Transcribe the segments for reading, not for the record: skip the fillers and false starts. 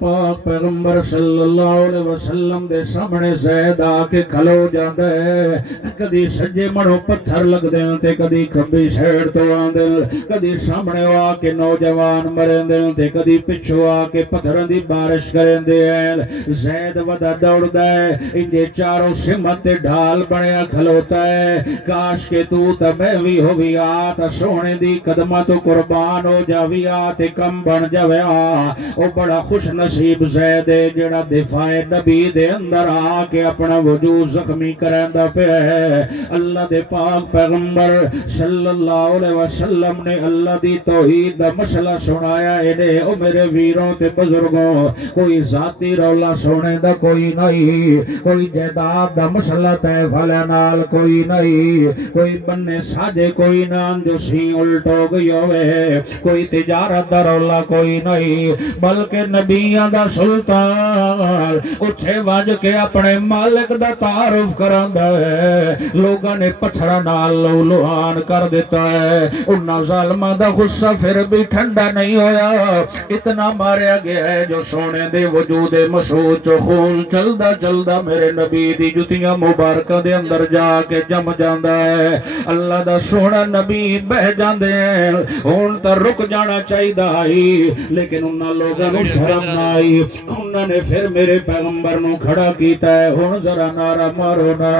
پاک پیغمبر صلی اللہ علیہ وسلم دے سامنے زید آ کے کھلو جاندا ہے کدی سجے منو پتھر لگدے تے کدی کھبی سائیڈ تو آندے کدی سامنے آ کے نوجوان مرندے تے کدی پچھو آ کے پتھراں دی بارش کریندے ہیں زید ودا دوڑدا ہے انجے چاروں سمت تے ڈھال بنیا کھلوتا ہے کاش کہ تو تے میں وی ہووی آ تے سونے دی قدماں تو قربان ہو جاوی آ تے کم بن جاوے آ او بڑا خوش نصیب زید ہے جڑا دفاع نبی دے اندر آ کے اپنا وجود زخمی کریندا پیا ہے اللہ دے پاک پیغمبر صلی اللہ علیہ وسلم نے اللہ دی توحید دا مسئلہ سنایا انہیں او میرے ویروں تے بزرگوں کوئی ذاتی رولا سونے دا کوئی نہیں کوئی جائیداد دا مسئلہ طیف والے نال کوئی نہیں کوئی بننے ساجے کوئی نان جو سی الٹو گئی ہوئے کوئی تجارت دا رولا کوئی نہیں بلکہ نبیاں دا سلطان اٹھے واج کے اپنے مالک دا تعارف کراندا ہے لوگاں نے پتھراں نال لو لوہان کر دیتا ہے انہاں ظالماں دا غصہ پھر بھی ٹھنڈا نہیں ہویا اتنا ماریا گیا ہے جو سونے دے وجود مسعود چو خون چلدا چلدا میرے نبی دی جتیاں مبارکہ دے اندر جا کے جم جاندا ہے اللہ دا سونا نبی بہ جاندے ہیں ہن تے رک جانا چاہیدا ہی لیکن انہاں لوگاں نوں شرم نہ آئی انہاں نے پھر میرے پیغمبر نوں کھڑا کیتا ہے ہن ذرا نعرہ مارو نا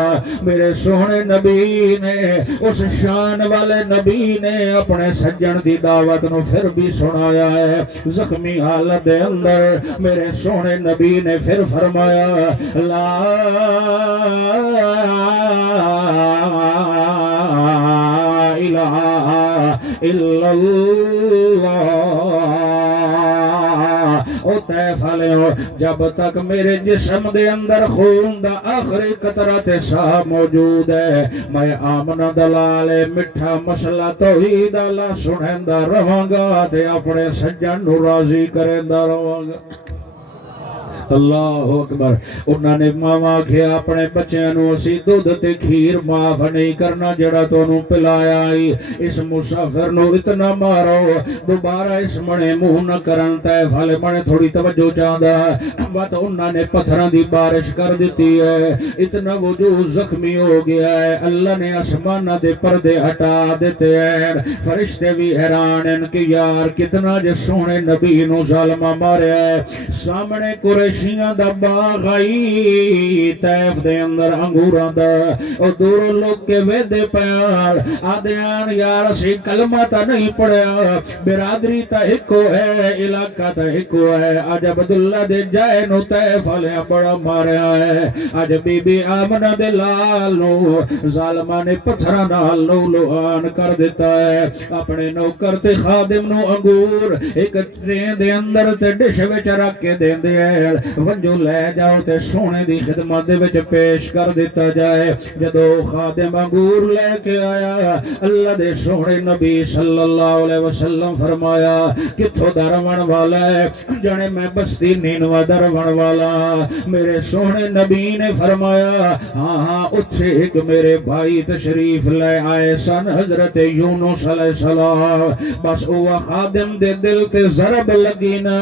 میرے سونے نبی نے اس شان والے نبی نے اپنے سجن دی دعوت نو پھر بھی سنایا ہے زخمی حالت دے اندر میرے سونے نبی نے پھر فرمایا لا الہ الا اللہ او طیف علیہ جب تک میرے جسم دے اندر خون دا آخری قطرہ تے سا موجود ہے میں آمنہ دلال مٹھا مسئلہ توحید اللہ سنہندہ رہاں گا تے اپنے سجن نو راضی کرندہ رہاں گا اللہ اکبر انہوں نے ماما کیا اپنے بچیاں نو اسی دودھ تے کھیر معاف نہیں کرنا جڑا تو انہوں پلایا آئی اس مسافر نو اتنا مارو دوبارہ اس منے منہ نہ کرن طیف والے منے تھوڑی توجہ چاہدا بات انہوں نے پتھراں دی بارش کر دیتی ہے اتنا وجود زخمی ہو گیا ہے اللہ نے آسمانہ دے پردے ہٹا دیتے ہیں فرشتے بھی حیران ان کی یار کتنا جس سونے نبی نو ظالمہ مارے ہے سامنے قریش شیاں دا باغ آئی طیف دے اندر انگوراں دا اور دور لوگ کے ویدے پیار آدیان یار سی کلمہ تا نہیں پڑیا برادری تا ہکو ہے علاقہ تا ہکو ہے آج عبداللہ دے جائے نو طیف والے بڑا ماریا ہے آج بی بی آمنہ دے لال نو ظالمہ نے پتھرہ نال لو لوہان کر دیتا ہے اپنے نوکر تے خادم نو انگور ایک ٹرین دے اندر تے ڈش وچ رکھ کے دین دے ونجو لے جاؤ تے سونے دی خدمت دے وچ پیش کر دیتا جائے جدو خادم انگور لے کے آیا اللہ دے سونے نبی صلی اللہ علیہ وسلم فرمایا کتھوں درون والا ہے جانے میں بستی نینوہ درون والا میرے سونے نبی نے فرمایا ہاں ہاں اتھے ایک میرے بھائی تشریف لے آئے سن حضرت یونس علیہ السلام بس وہ خادم دے دل تے ضرب لگی نا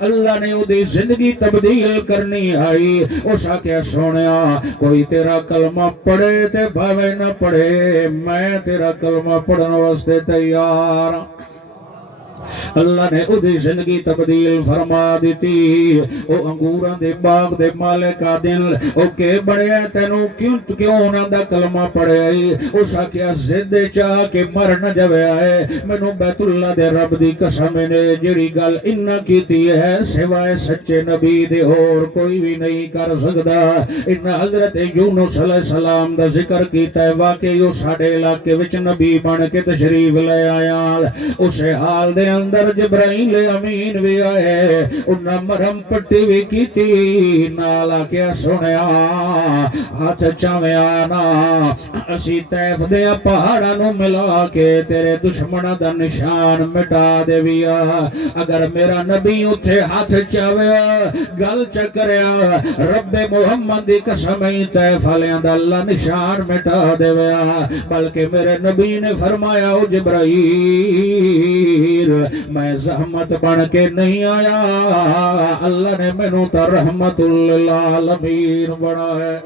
اللہ نے وہ دی زندگی تبدیل کرنی آئی اس آکے سونیا کوئی تیرا کلمہ پڑھے تے بھاوے نہ پڑھے میں تیرا کلمہ پڑھنے واسطے تیار اللہ نے ادھی زندگی تبدیل فرما دیتی او انگوراں دے باغ دے مالکا دل او کے بڑے تینو کیوں نہ دا کلمہ پڑھے آئی اس آکیا زد چاہ کے مر نہ جوے آئے مینو بیت اللہ دے رب دی قسم نے جڑی گل انہ کیتی ہے سوائے سچے نبی دے اور کوئی بھی نہیں کر سکدا انہ حضرت یونس علیہ السلام دا ذکر کیتا ہے واقعی او ساڑے علاقے وچ نبی بن کے تشریف لے آیا اسے حال دے اندر جبرائیل امین بھی آئے انہاں مرہم پٹی بھی کیتی نالا کیا سنیا ہاتھ چاویں آنا اسی طیف دے پہاڑا نو ملا کے تیرے دشمن دا نشان مٹا دے ویا اگر میرا نبی اتھے ہاتھ چاویا گل چکریا رب محمد دی قسم طیف والیاں دا اللہ نشان مٹا دے ویا بلکہ میرے نبی نے فرمایا او جبرائیل میں زحمت بن کے نہیں آیا اللہ نے مینوں تے رحمت للعالمین بنایا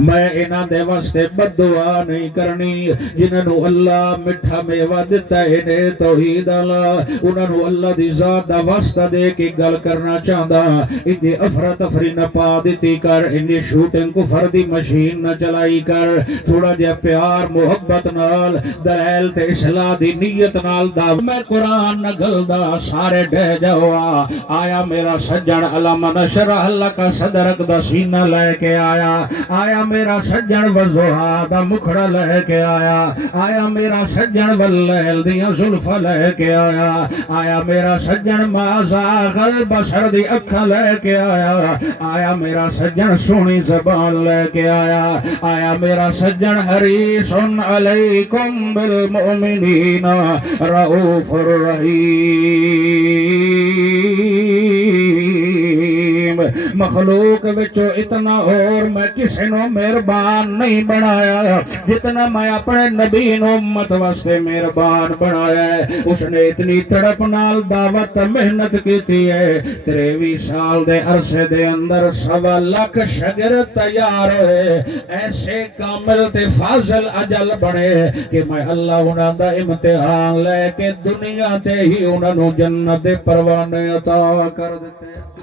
میں انہاں دے واسطے بد دعا نہیں کرنی جنہاں اللہ میٹھا میوہ دیتا ہے نے توحید اللہ انہاں اللہ دی ذات دا واسطہ دے کے گل کرنا چاہدا انہی افراتفری نہ پا دیتی کر انہی شوٹنگ کو فردی مشین نہ چلائی کر تھوڑا جا پیار محبت نال دلائل تے اصلاح دی نیت نال دا میں قرآن نہ گلدا سارے ڈہ جاوا آیا میرا سجن علم نشرح لک صدرک دا سینہ لے کے آیا میرا سجن وضحا دا مکھڑا لے کے آیا میرا سجن واللیل دیاں زلفہ لے کے آیا میرا سجن ما زاغ البصر دی اکھا لے کے آیا میرا سجن سونی زبان لے کے آیا میرا سجن حریص علیکم بالمؤمنین رؤوف الرحیم مخلوق وچوں اتنا اور میں کسی نو مہربان نہیں بنایا جتنا میں اپنے نبی نو امت واسطے مہربان بنایا ہے اس نے اتنی تڑپ نال دعوت محنت کیتی ہے 23 سال دے عرصے دے اندر 1.25 لاکھ شاگرد تیار ہوئے ایسے کامل تے فاضل اجل بنے کہ میں اللہ انہاں دا امتحان لے کے دنیا تے ہی انہاں نو جنت دے پروانے عطا کر دیتے